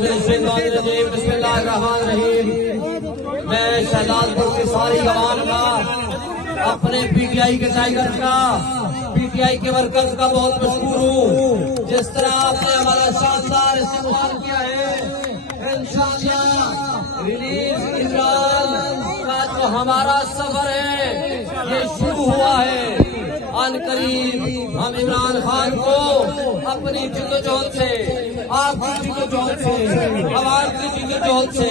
بسم اللہ الرحمن الرحیم. میں شہزاد پور کی ساری عوام کا، اپنے پی ٹی آئی کے ٹائیگر کا، پی ٹی آئی کے ورکرز کا بہت مشکور ہوں. جس طرح آپ نے ہمارا شاندار استقبال کیا ہے، انشاءاللہ ریلیز عمران کا جو ہمارا سفر ہے یہ شروع ہوا ہے. ان قریب ہم عمران خان کو اپنی جدوجہد سے، آپ کی جدوجہد سے، عوام کی جدوجہد سے،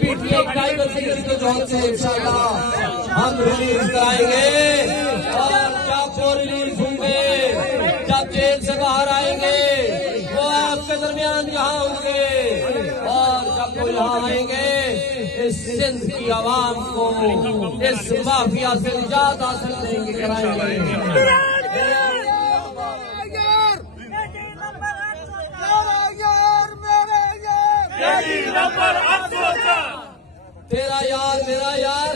پی ٹی آئی ٹائیگر کی جدوجہد سے انشاءاللہ ہم ریلیز کرائیں گے. اور جب وہ ریلیز ہوں گے، جب جیل سے باہر آئیں گے، وہ آپ کے درمیان یہاں ہوں گے. اور جب وہ یہاں آئیں گے، اس سندھ کی عوام کو اس مافیا سے نجات حاصل کریں گے، کرائیں گے. تیرا یار میرا یار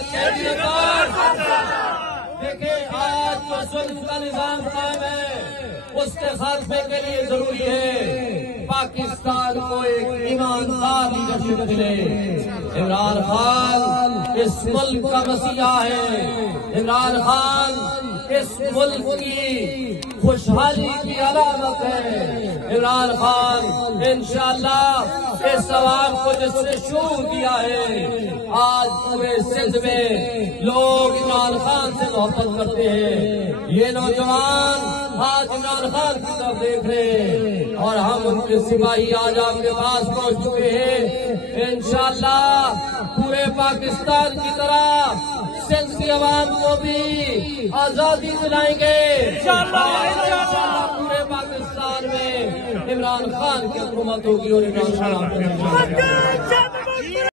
دیکھیں، آج جو ظلم کا نظام قائم ہے اس کے خاتمے کے لیے ضروری ہے پاکستان کو ایک ایماندار لیڈرشپ ملے. عمران خان اس ملک کا مسیحا ہے. عمران خان اس ملک کی خوشحالی کی علامت ہے. عمران خان انشاءاللہ اس عوام کو جس نے شعور دیا ہے، آج پورے سندھ میں لوگ عمران خان سے محبت کرتے ہیں. یہ نوجوان آج عمران خان کی طرف دیکھ رہے ہیں اور ہم ان کے سپاہی آج آپ کے پاس پہنچ چکے ہیں. انشاءاللہ پورے پاکستان کی طرح سندھ کی عوام کو بھی آزادی دلائیں گے. پورے پاکستان میں عمران خان کی حکومت ہوگی اور عمران خان